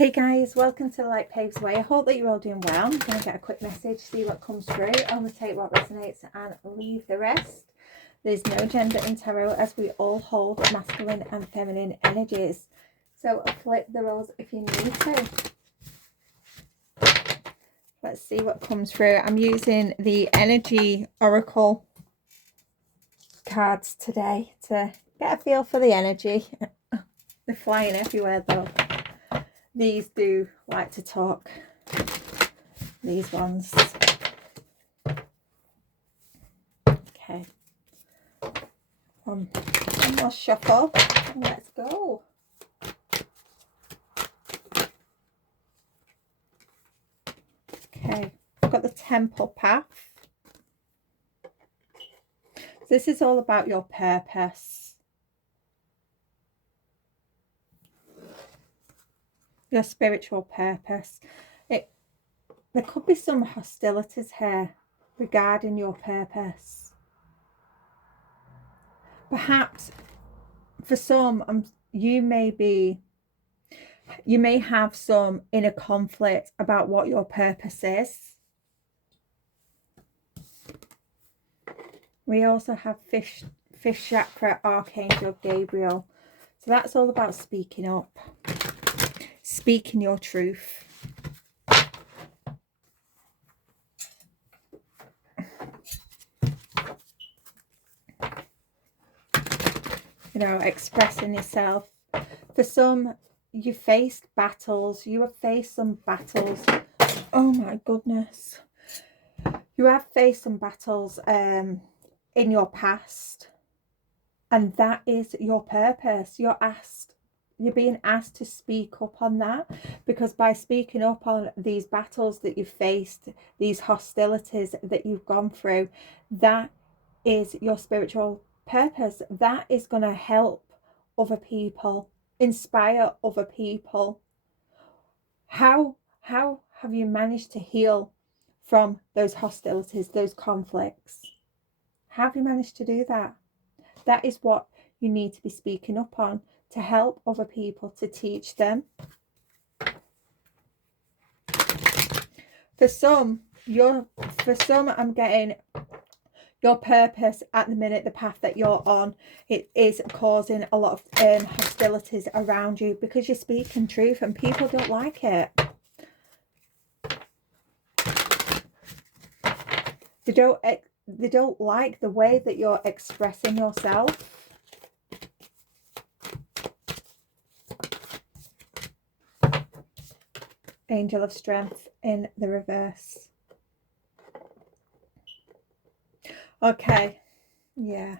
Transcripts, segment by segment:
Hey guys, welcome to Light Paves Way. I hope that you're all doing well. I'm going to get a quick message, see what comes through. I'm going to take what resonates and leave the rest. There's no gender in tarot as we all hold masculine and feminine energies. So flip the roles if you need to. Let's see what comes through. I'm using the Energy Oracle cards today to get a feel for the energy. They're flying everywhere though. These do like to talk, these ones. Okay. One more shuffle. Let's go. Okay. I've got the Temple Path. This is all about your purpose. Your spiritual purpose. There could be some hostilities here regarding your purpose. Perhaps for some, you may have some inner conflict about what your purpose is. We also have fifth chakra, Archangel Gabriel. So that's all about speaking up, speaking your truth. You know, expressing yourself. For some, you faced battles. You have faced some battles. Oh my goodness. You have faced some battles in your past. And that is your purpose. You're being asked to speak up on that, because by speaking up on these battles that you've faced, these hostilities that you've gone through, that is your spiritual purpose. That is going to help other people, inspire other people. How have you managed to heal from those hostilities, those conflicts? How have you managed to do that? That is what you need to be speaking up on, to help other people, to teach them. For some, I'm getting your purpose at the minute, the path that you're on, it is causing a lot of hostilities around you because you're speaking truth and people don't like it. They don't like the way that you're expressing yourself. Angel of Strength in the reverse. Okay, yeah.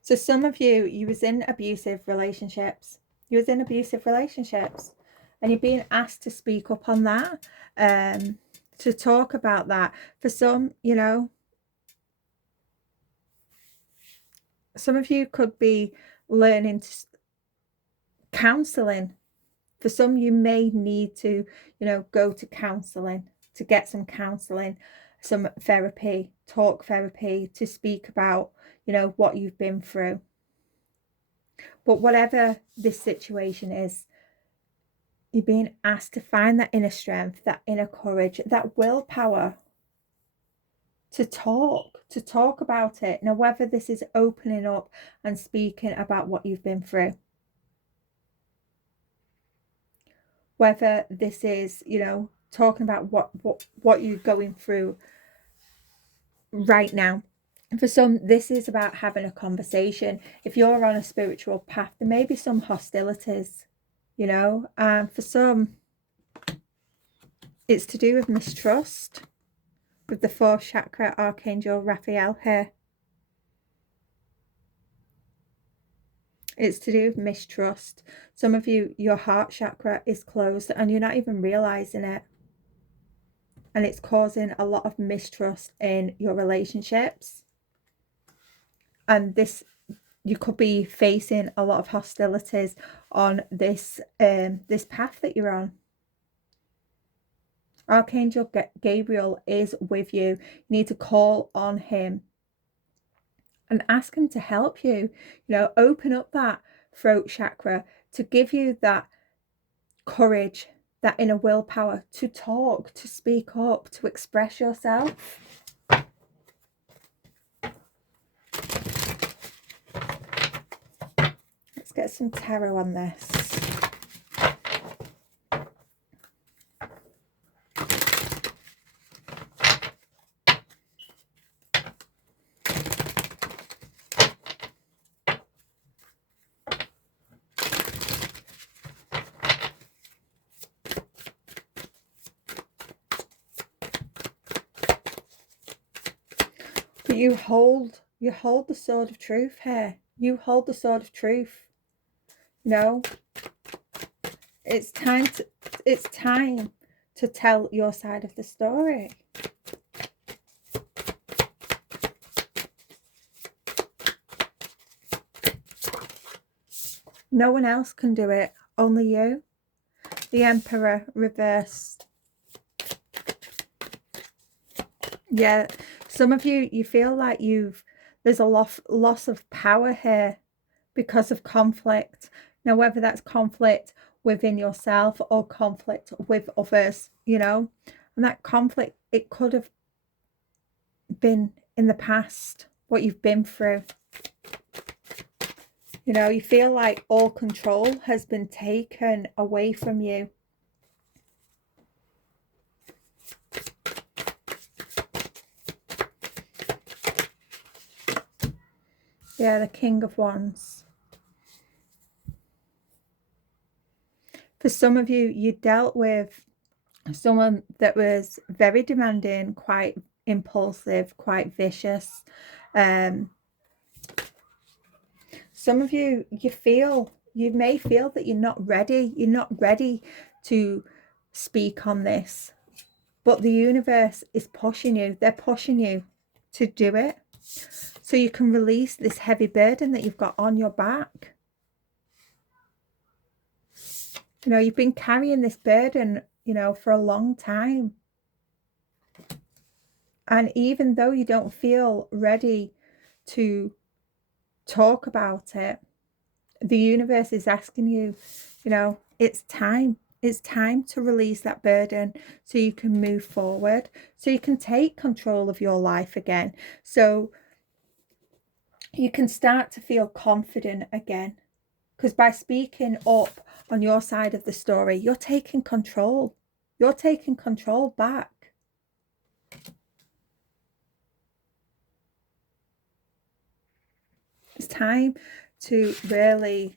So some of you was in abusive relationships. You was in abusive relationships and you're being asked to speak up on that, to talk about that. For some, you know, some of you could be learning to counseling. For some, you may need to, you know, go to counseling, to get some counseling, some therapy, talk therapy, to speak about, you know, what you've been through. But whatever this situation is, you're being asked to find that inner strength, that inner courage, that willpower to talk about it. Now, whether this is opening up and speaking about what you've been through, whether this is, you know, talking about what you're going through right now. For some, this is about having a conversation. If you're on a spiritual path, there may be some hostilities, you know, and for some, it's to do with mistrust, with the fourth chakra, Archangel Raphael here. It's to do with mistrust. Some of you, your heart chakra is closed and you're not even realizing it. And it's causing a lot of mistrust in your relationships. And this, you could be facing a lot of hostilities on this this path that you're on. Archangel Gabriel is with you. You need to call on him and ask him to help you. You know, open up that throat chakra to give you that courage, that inner willpower to talk, to speak up, to express yourself. Let's get some tarot on this. But you hold the sword of truth here. You hold the sword of truth. You know, it's time to tell your side of the story. No one else can do it, only you. The Emperor reversed. Yeah, some of you feel like there's a loss of power here because of conflict. Now, whether that's conflict within yourself or conflict with others, you know, and that conflict, it could have been in the past, what you've been through. You know, you feel like all control has been taken away from you. Yeah, the King of Wands. For some of you, you dealt with someone that was very demanding, quite impulsive, quite vicious. Some of you, you may feel that you're not ready to speak on this, but the universe is pushing you. They're pushing you to do it so you can release this heavy burden that you've got on your back. You know, you've been carrying this burden, you know, for a long time. And even though you don't feel ready to talk about it, the universe is asking you, you know, it's time. It's time to release that burden so you can move forward, so you can take control of your life again, so you can start to feel confident again. Because by speaking up on your side of the story, you're taking control. You're taking control back. It's time to really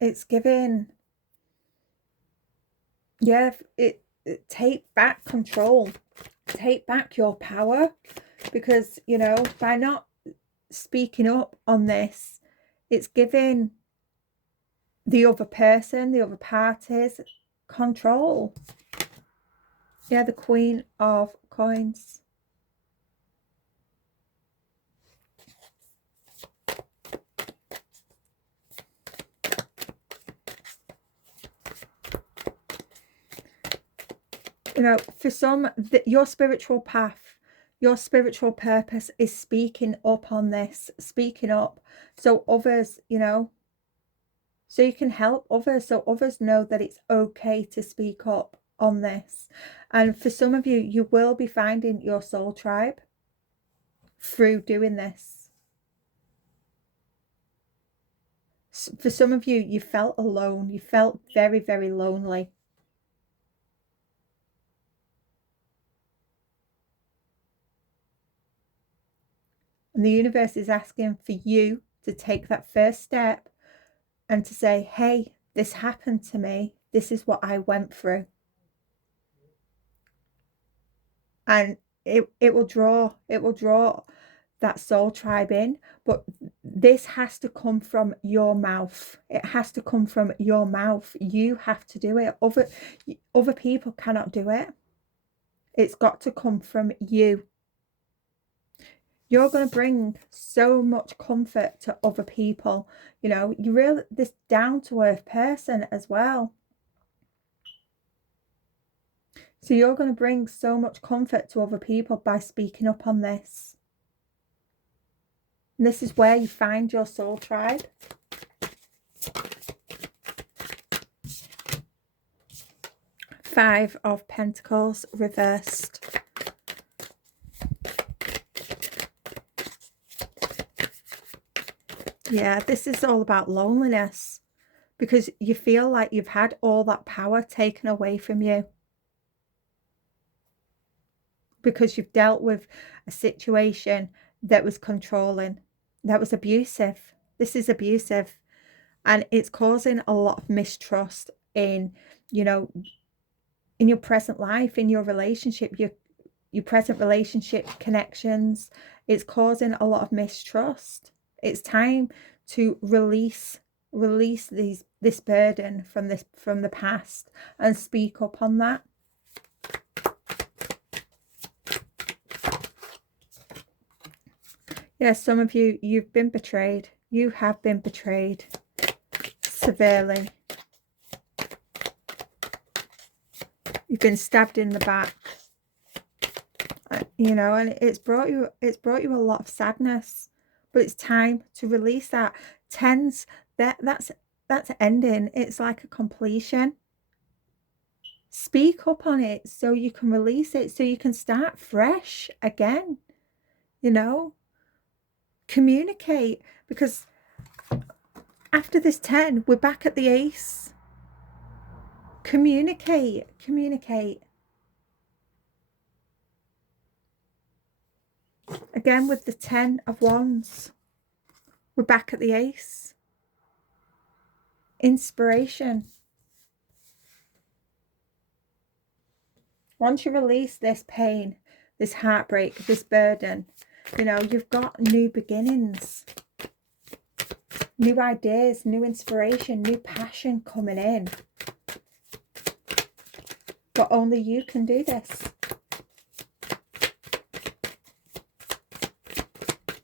it's given, yeah, it take back control, take back your power, because, you know, by not speaking up on this, it's giving the other person, the other parties, control. Yeah, the Queen of Coins. You know, for some, your spiritual path, your spiritual purpose is speaking up on this, speaking up, so others, you know, so you can help others, so others know that it's okay to speak up on this. And for some of you, you will be finding your soul tribe through doing this. For some of you, you felt alone. You felt very, very lonely. And the universe is asking for you to take that first step and to say, hey, this happened to me. This is what I went through. And it will draw that soul tribe in, but this has to come from your mouth. It has to come from your mouth. You have to do it. Other people cannot do it. It's got to come from you. You're going to bring so much comfort to other people. You know, you're really this down-to-earth person as well. So you're going to bring so much comfort to other people by speaking up on this. And this is where you find your soul tribe. Five of Pentacles reversed. Yeah, this is all about loneliness, because you feel like you've had all that power taken away from you, because you've dealt with a situation that was controlling, that was abusive. This is abusive, and it's causing a lot of mistrust in, you know, in your present life, in your relationship, your present relationship connections. It's causing a lot of mistrust. It's time to release this burden from the past and speak up on that. Yeah, some of you, you've been betrayed. You have been betrayed severely. You've been stabbed in the back. You know, and it's brought you a lot of sadness, but it's time to release that. Tens, that's ending. It's like a completion. Speak up on it so you can release it, so you can start fresh again. You know, communicate, because after this 10, we're back at the ace. Communicate. Again with the 10 of Wands, we're back at the ace. Inspiration. Once you release this pain, this heartbreak, this burden, you know, you've got new beginnings, new ideas, new inspiration, new passion coming in. But only you can do this.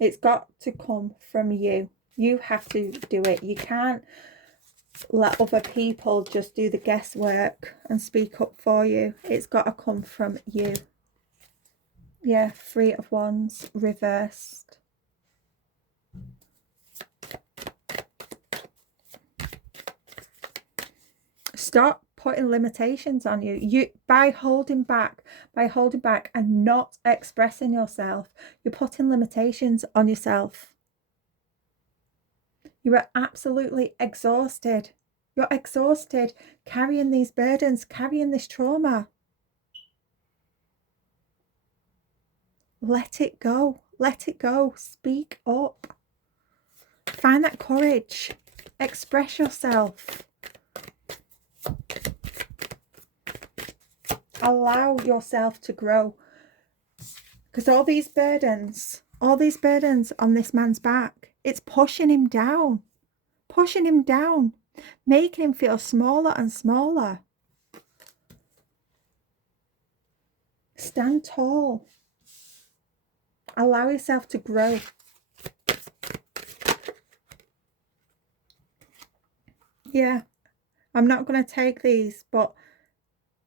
It's got to come from you. You have to do it. You can't let other people just do the guesswork and speak up for you. It's got to come from you. Yeah, 3 of Wands reversed. Stop putting limitations on you. By holding back and not expressing yourself, you're putting limitations on yourself. You are absolutely exhausted. You're exhausted carrying these burdens, carrying this trauma. Let it go. Let it go. Speak up. Find that courage. Express yourself. Allow yourself to grow. Because all these burdens on this man's back, it's pushing him down, making him feel smaller and smaller. Stand tall. Allow yourself to grow. Yeah, I'm not going to take these, but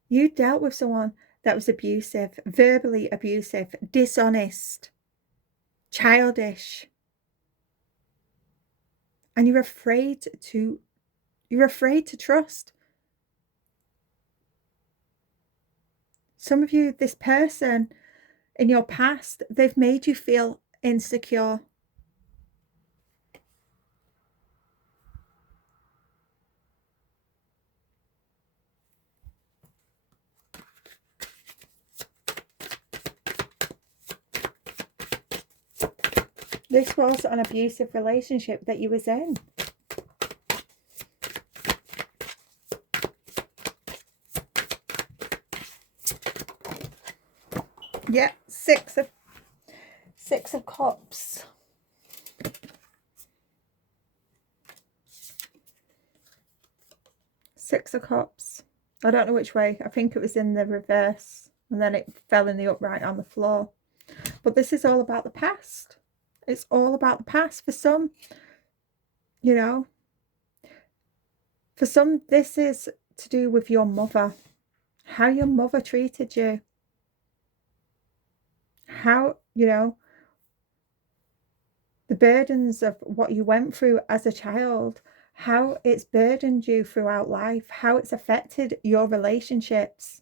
you dealt with someone that was abusive, verbally abusive, dishonest, childish. And you're afraid to trust. Some of you, this person in your past, they've made you feel insecure. This was an abusive relationship that you was in. Yeah, six of cups. Six of cups. I don't know which way. I think it was in the reverse and then it fell in the upright on the floor. But this is all about the past. It's all about the past. For some, you know, for some, this is to do with your mother. How your mother treated you. How, you know, the burdens of what you went through as a child, how it's burdened you throughout life, how it's affected your relationships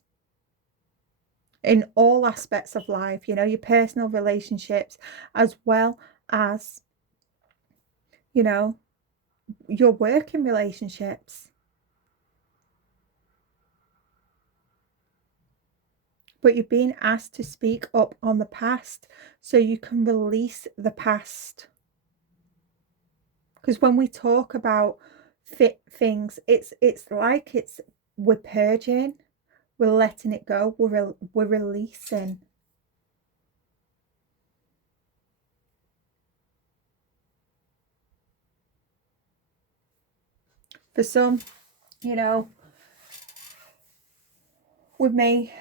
in all aspects of life, you know, your personal relationships as well as, you know, your working relationships. But you're being asked to speak up on the past so you can release the past. Because when we talk about things, it's like we're purging, we're letting it go, we're releasing. For some, you know, with me,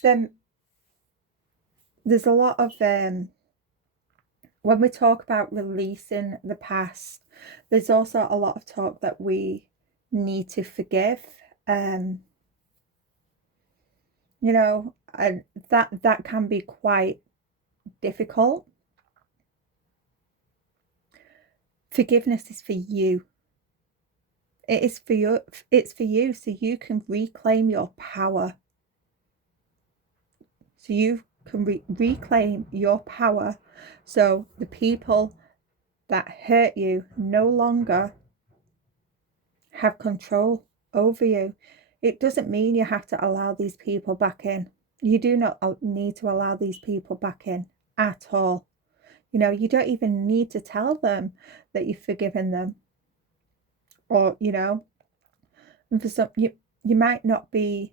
then there's a lot of when we talk about releasing the past, there's also a lot of talk that we need to forgive. You know, and that can be quite difficult. Forgiveness is for you. It is for you. It's for you, so you can reclaim your power. So you can reclaim your power. So the people that hurt you no longer have control over you. It doesn't mean you have to allow these people back in. You do not need to allow these people back in at all. You know, you don't even need to tell them that you've forgiven them. Or, you know, and for some, you might not be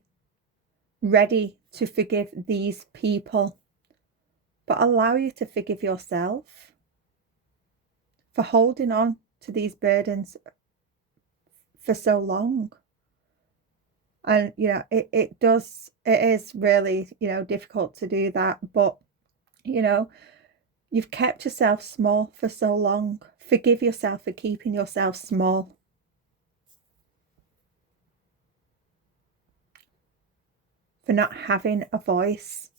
ready to forgive these people, but allow you to forgive yourself for holding on to these burdens for so long. And, you know, it is really, you know, difficult to do that. But, you know, you've kept yourself small for so long. Forgive yourself for keeping yourself small. For not having a voice.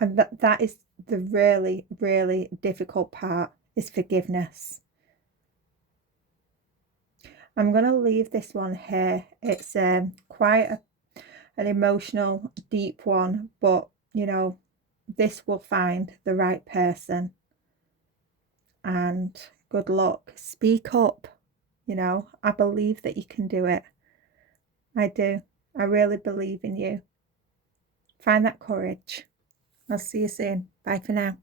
And that is the really, really difficult part, is forgiveness. I'm going to leave this one here. It's quite an emotional, deep one, but, you know, this will find the right person. And good luck. Speak up. You know, I believe that you can do it. I do. I really believe in you. Find that courage. I'll see you soon. Bye for now.